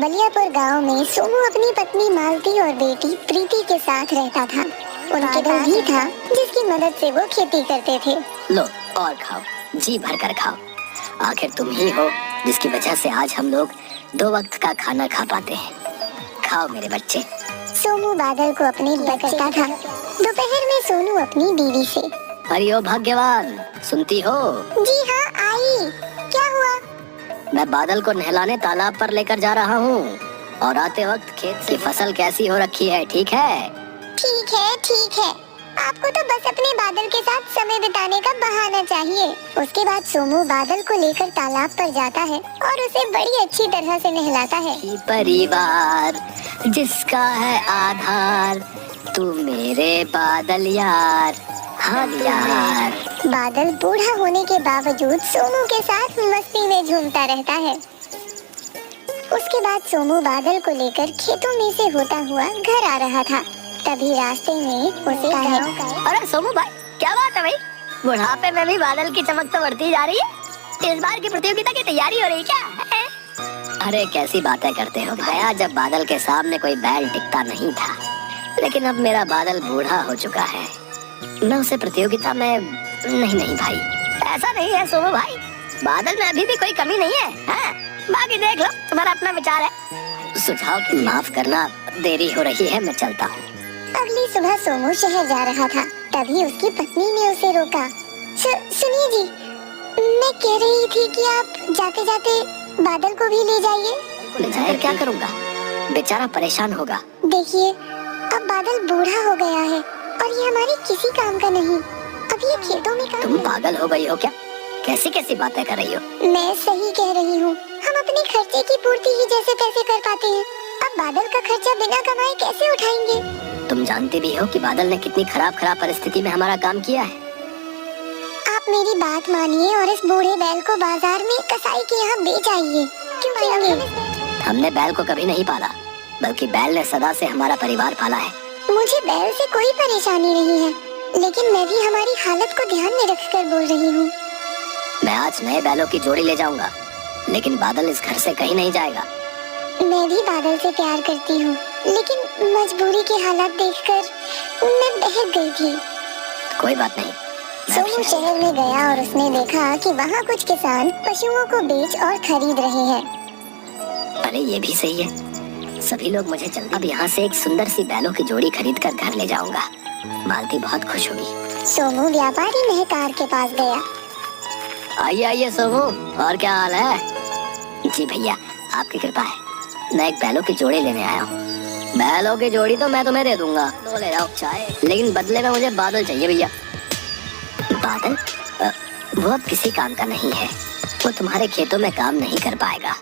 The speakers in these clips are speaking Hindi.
बलियापुर गांव में सोमू अपनी पत्नी मालती और बेटी प्रीति के साथ रहता था। उनके दो भी था जिसकी मदद से वो खेती करते थे। लो और खाओ, जी भर कर खाओ। आखिर तुम ही हो जिसकी वजह से आज हम लोग 2 वक्त का खाना खा पाते हैं। खाओ मेरे बच्चे। सोमू बादल को अपने बचाता था। दोपहर में सोनू अपनी बीवी से, अरे ओ भाग्यवान, सुनती हो? जी हाँ आई। क्या हुआ? मैं बादल को नहलाने तालाब पर लेकर जा रहा हूँ और आते वक्त खेत की फसल कैसी हो रखी है, ठीक है? ठीक है ठीक है। आपको तो बस अपने बादल के साथ समय बिताने का बहाना चाहिए। उसके बाद सोमू बादल को लेकर तालाब पर जाता है और उसे बड़ी अच्छी तरह से नहलाता है। परिवार जिसका है आधार, तू मेरे बादल यार, हाँ यार। बादल बूढ़ा होने के बावजूद सोमू के साथ मस्ती में झूमता रहता है। उसके बाद सोमू बादल को लेकर खेतों में से होता हुआ घर आ रहा था। तभी रास्ते में उसे अरे सोमू भाई, क्या बात है भाई? बुढ़ापे में भी बादल की चमक तो बढ़ती जा रही है। इस बार की प्रतियोगिता की तैयारी हो रही क्या? अरे कैसी बातें करते हो भैया, जब बादल के सामने कोई बैल टिकता नहीं था, लेकिन अब मेरा बादल बूढ़ा हो चुका है, मैं उसे प्रतियोगिता में नहीं भाई, ऐसा नहीं है सोमू भाई। बादल में अभी भी कोई कमी नहीं है, हाँ? बाकी देख लो, तुम्हारा अपना विचार है। सुझाव की माफ करना, देरी हो रही है, मैं चलता हूँ। अगली सुबह सोमू शहर जा रहा था। तभी उसकी पत्नी ने उसे रोका। सुनिए जी, मैं कह रही थी कि आप जाते जाते बादल को भी ले जाइए। ले जाकर क्या करूँगा? बेचारा परेशान होगा। देखिए, अब बादल बूढ़ा हो गया है और ये हमारे किसी काम का नहीं। अब ये खेतों में काम। तुम पागल हो गई हो क्या? कैसी कैसी बातें कर रही हो? मैं सही कह रही हूँ। हम अपने खर्चे की पूर्ति ही जैसे तैसे कर पाते हैं। अब बादल का खर्चा बिना कमाए कैसे उठाएंगे? तुम जानते भी हो कि बादल ने कितनी खराब परिस्थिति में हमारा काम किया है। आप मेरी बात मानिए और इस बूढ़े बैल को बाजार में कसाई के यहाँ बेच आइए। क्यों? हमने बैल को कभी नहीं पाला, बल्कि बैल ने सदा से हमारा परिवार पाला है। मुझे बैल से कोई परेशानी नहीं है, लेकिन मैं भी हमारी हालत को ध्यान में रखकर बोल रही हूँ। मैं आज नए बैलों की जोड़ी ले जाऊंगा, लेकिन बादल इस घर से कहीं नहीं जाएगा। मैं भी बादल से प्यार करती हूँ, लेकिन मजबूरी के हालात देखकर मैं बहक गई थी। कोई बात नहीं। सोमू शहर में गया और उसने देखा कि वहाँ कुछ किसान पशुओं को बेच और खरीद रहे हैं। अरे ये भी सही है, सभी लोग मुझे जल्दी। अब यहाँ से एक सुंदर सी बैलों की जोड़ी खरीद कर घर ले जाऊंगा। मालती बहुत खुश होगी। सोमू व्यापारी महकार के पास गया। आइए आइए सोमू, और क्या हाल है? जी भैया, आपकी कृपा है। मैं एक बैलों की जोड़ी लेने आया हूँ। बैलों की जोड़ी तो मैं तुम्हें दे दूंगा, 2 ले जाओ चाहे, लेकिन बदले में मुझे बादल चाहिए भैया। बादल? वो अब किसी काम का नहीं है, वो तुम्हारे खेतों में काम नहीं कर पाएगा।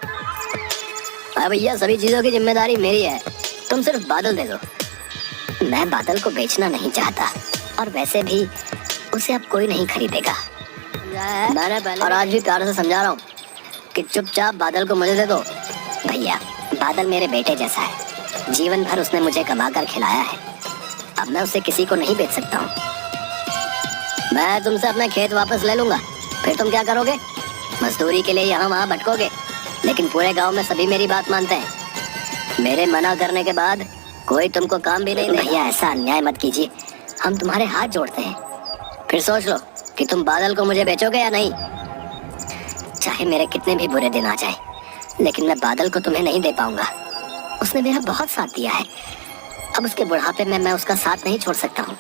अरे भैया, सभी चीजों की जिम्मेदारी मेरी है, तुम सिर्फ बादल दे दो। मैं बादल को बेचना नहीं चाहता, और वैसे भी उसे अब कोई नहीं खरीदेगा। मैंने पहले और आज भी प्यार से समझा रहा हूँ कि चुपचाप बादल को मुझे दे दो। भैया, बादल मेरे बेटे जैसा है, जीवन भर उसने मुझे कमा कर खिलाया है, अब मैं उसे किसी को नहीं बेच सकता हूँ। मैं तुमसे अपना खेत वापस ले लूंगा, फिर तुम क्या करोगे? मजदूरी के लिए यहाँ वहाँ भटकोगे, लेकिन पूरे गांव में सभी मेरी बात मानते हैं। मेरे मना करने के बाद कोई तुमको काम भी नहीं देगा। भैया, ऐसा अन्याय मत कीजिए, हम तुम्हारे हाथ जोड़ते हैं। फिर सोच लो कि तुम बादल को मुझे बेचोगे या नहीं। चाहे मेरे कितने भी बुरे दिन आ जाए, लेकिन मैं बादल को तुम्हें नहीं दे पाऊंगा। उसने मेरा बहुत साथ दिया है, अब उसके बुढ़ापे में मैं उसका साथ नहीं छोड़ सकता हूँ।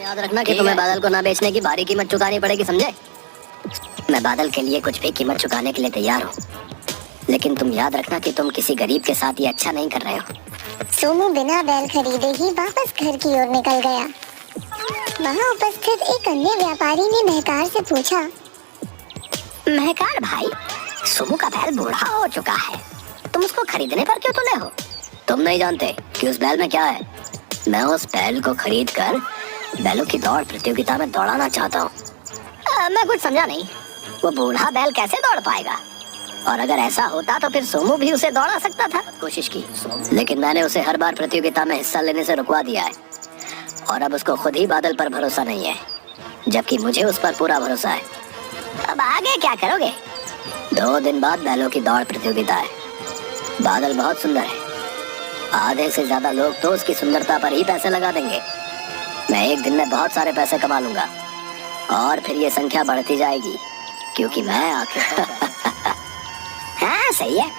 याद रखना कि तुम्हें बादल को ना बेचने की भारी कीमत चुकानी पड़ेगी, समझे? मैं बादल के लिए कुछ भी कीमत चुकाने के लिए तैयार हूँ, लेकिन तुम याद रखना कि तुम किसी गरीब के साथ ये अच्छा नहीं कर रहे हो। सोमू बिना बैल खरीदे ही वापस घर की ओर निकल गया। वहाँ उपस्थित एक अन्य व्यापारी ने महकार से पूछा, महकार भाई, सोमू का बैल बूढ़ा हो चुका है, तुम उसको खरीदने पर क्यों तुले हो? तुम नहीं जानते कि उस बैल में क्या है। मैं उस बैल को खरीद कर बैलों की दौड़ प्रतियोगिता में दौड़ाना चाहता हूँ। मैं कुछ समझा नहीं, वो बूढ़ा बैल कैसे दौड़ पाएगा? और अगर ऐसा होता तो फिर सोमू भी उसे दौड़ा सकता था। कोशिश की, लेकिन मैंने उसे हर बार प्रतियोगिता में हिस्सा लेने से रुकवा दिया है, और अब उसको खुद ही बादल पर भरोसा नहीं है, जबकि मुझे उस पर पूरा भरोसा है। अब आगे क्या करोगे? 2 दिन बाद बैलों की दौड़ प्रतियोगिता है, बादल बहुत सुंदर है। आधे से ज्यादा लोग तो उसकी सुंदरता पर ही पैसे लगा देंगे। मैं एक दिन में बहुत सारे पैसे कमा लूंगा और फिर ये संख्या बढ़ती जाएगी, क्योंकि मैं आखिर हाँ सही है,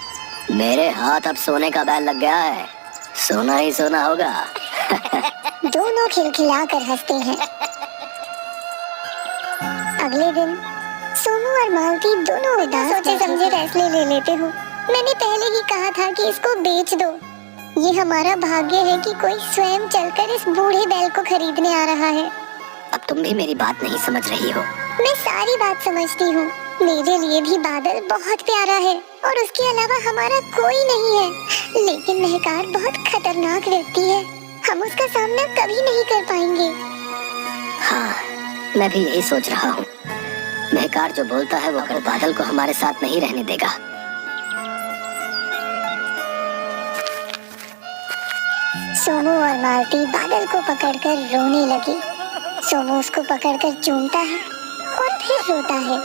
मेरे हाथ अब सोने का बैल लग गया है, सोना ही सोना होगा। दोनों खिलखिलाकर हंसते हैं। अगले दिन सोमू और मालती दोनों उदास सोचे समझे फैसले ले लेते हो। मैंने पहले ही कहा था कि इसको बेच दो। ये हमारा भाग्य है कि कोई स्वयं चलकर इस बूढ़े बैल को खरीदने आ रहा है। अब तुम भी मेरी बात नहीं समझ रही हो। मैं सारी बात समझती हूँ। मेरे लिए भी बादल बहुत प्यारा है और उसके अलावा हमारा कोई नहीं है। लेकिन महकार बहुत खतरनाक व्यक्ति है, हम उसका सामना कभी नहीं कर पाएंगे। हाँ, मैं भी यही सोच रहा हूँ। महकार जो बोलता है वो अगर बादल को हमारे साथ नहीं रहने देगा। सोमू और मालती बादल को पकड़कर रोने लगे। सोमू उसको पकड़कर चूमता है और फिर रोता है।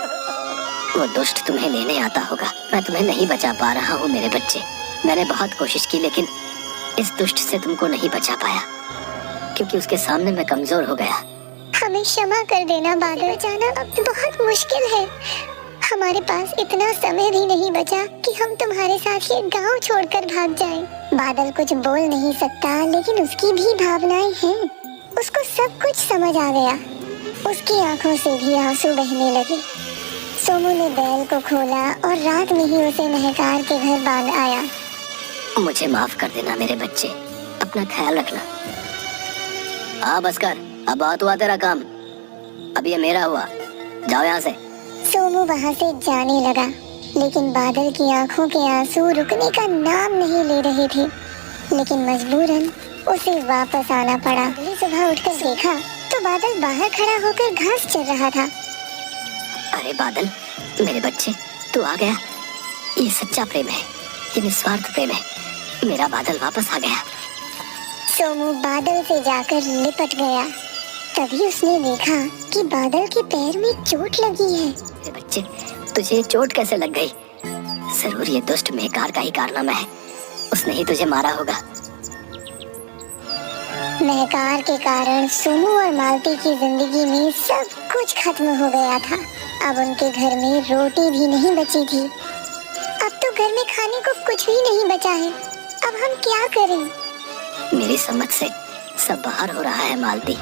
वो दुष्ट तुम्हें लेने आता होगा। मैं तुम्हें नहीं बचा पा रहा हूँ मेरे बच्चे। मैंने बहुत कोशिश की लेकिन इस दुष्ट से तुमको नहीं बचा पाया, क्योंकि उसके सामने मैं कमजोर हो गया। हमें क्षमा कर देना बादल, जाना अब बहुत मुश्किल है। हमारे पास इतना समय भी नहीं बचा कि हम तुम्हारे साथ ये गांव छोड़कर भाग जाएं। बादल कुछ बोल नहीं सकता लेकिन उसकी भी भावनाएं हैं। उसको सब कुछ समझ आ गया। उसकी आंखों से भी आंसू बहने लगे। सोमू ने बैल को खोला और रात में ही उसे महकार के घर बांध आया। मुझे माफ कर देना मेरे बच्चे, अपना ख्याल रखना। हाँ बस कर, अब बहुत हुआ तेरा काम, अब ये मेरा हुआ, जाओ यहाँ से। सोमू वहाँ से जाने लगा, लेकिन बादल की आंखों के आंसू रुकने का नाम नहीं ले रहे थे। लेकिन मजबूरन उसे वापस आना पड़ा। अगली सुबह उठकर देखा तो बादल बाहर खड़ा होकर घास चर रहा था। अरे बादल, मेरे बच्चे, तू आ गया। ये सच्चा प्रेम है, ये निस्वार्थ प्रेम है। मेरा बादल वापस आ गया। सोमू बादल से जाकर लिपट गया। तभी उसने देखा कि बादल के पैर में चोट लगी है। मेरे बच्चे, तुझे चोट कैसे लग गई? जरूर ये दुष्ट महकार का ही कारनामा है, उसने ही तुझे मारा होगा। महकार के कारण सोमू और मालती की जिंदगी में सब कुछ खत्म हो गया था। अब उनके घर में रोटी भी नहीं बची थी। अब तो घर में खाने को कुछ भी नहीं बचा है। अब हम क्या करें? मेरी समझ से सब बाहर हो रहा है मालती।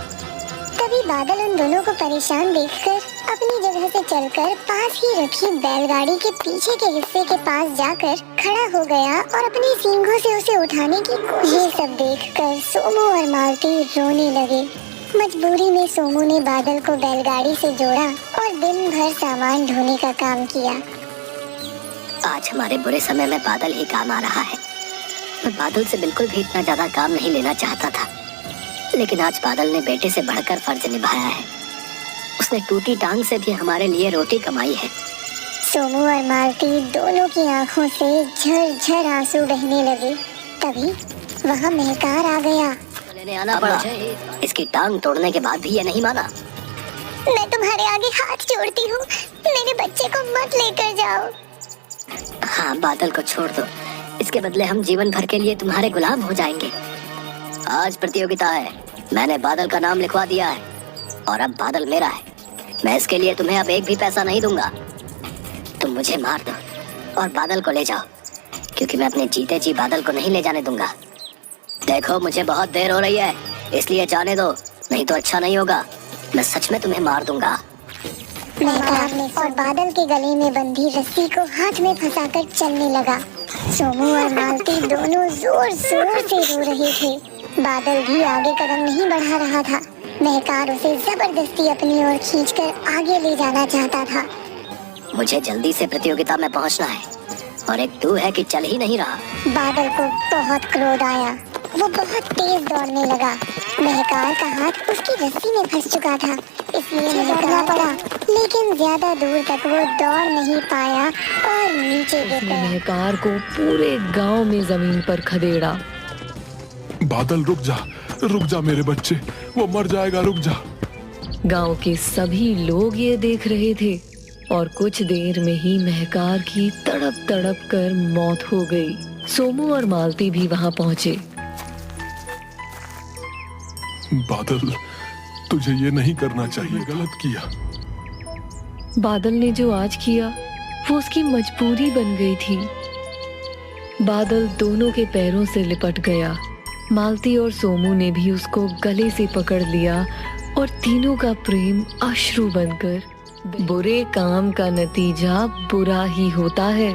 तभी बादल उन दोनों को परेशान देखकर अपनी जगह से चलकर पास ही रखी बैलगाड़ी के पीछे के हिस्से के पास जाकर खड़ा हो गया और अपनी सींगों से उसे उठाने की कोशिश। ये सब देखकर सोमू और मालती रोने लगे। मजबूरी में सोमू ने बादल को बैलगाड़ी से जोड़ा और दिन भर सामान ढोने का काम किया। आज हमारे बुरे समय में बादल ही काम आ रहा है। मैं बादल से बिल्कुल भी इतना ज्यादा काम नहीं लेना चाहता था, लेकिन आज बादल ने बेटे से बढ़कर फर्ज निभाया है। उसने टूटी टांग से भी हमारे लिए रोटी कमाई है। सोमू और मालती दोनों की आंखों से झरझर आंसू बहने लगे। तभी वहाँ महकार आ गया। लेने आना पड़ा। इसकी टांग तोड़ने के बाद भी ये नहीं माना। मैं तुम्हारे आगे हाथ जोड़ती हूँ, मेरे बच्चे को मत लेकर जाओ। हाँ, बादल को छोड़ दो, इसके बदले हम जीवन भर के लिए तुम्हारे गुलाम हो जाएंगे। आज प्रतियोगिता है, मैंने बादल का नाम लिखवा दिया है और अब बादल मेरा है। मैं इसके लिए तुम्हें अब एक भी पैसा नहीं दूंगा। तुम मुझे मार दो और बादल को ले जाओ, क्योंकि मैं अपने जीते जी बादल को नहीं ले जाने दूंगा। देखो मुझे बहुत देर हो रही है, इसलिए जाने दो, नहीं तो अच्छा नहीं होगा। मैं सच में तुम्हें मार दूंगा। महकार ने और बादल के गले में बंधी रस्सी को हाथ में फंसाकर चलने लगा। सोमू और मालती दोनों जोर जोर से रो रहे थे। बादल भी आगे कदम नहीं बढ़ा रहा था। महकार उसे जबरदस्ती अपनी ओर खींचकर आगे ले जाना चाहता था। मुझे जल्दी से प्रतियोगिता में पहुंचना है और एक तू है कि चल ही नहीं रहा। बादल को बहुत क्रोध आया। वो बहुत तेज दौड़ने लगा। महकार का हाथ उसकी रस्सी में फंस चुका था, इसलिए दौड़ना पड़ा, लेकिन ज्यादा दूर तक वो दौड़ नहीं पाया और नीचे गिर गया। महकार को पूरे गांव में जमीन पर खदेड़ा। बादल रुक जा मेरे बच्चे, वो मर जाएगा, रुक जा। गांव के सभी लोग ये देख रहे थे और कुछ देर में ही महकार की तड़प तड़प कर मौत हो गई। सोमू और मालती भी वहां पहुंचे। बादल, तुझे ये नहीं करना चाहिए, गलत किया। बादल ने जो आज किया वो उसकी मजबूरी बन गई थी। बादल दोनों के पैरों से लिपट गया। मालती और सोमू ने भी उसको गले से पकड़ लिया और तीनों का प्रेम अश्रु बनकर बुरे काम का नतीजा बुरा ही होता है।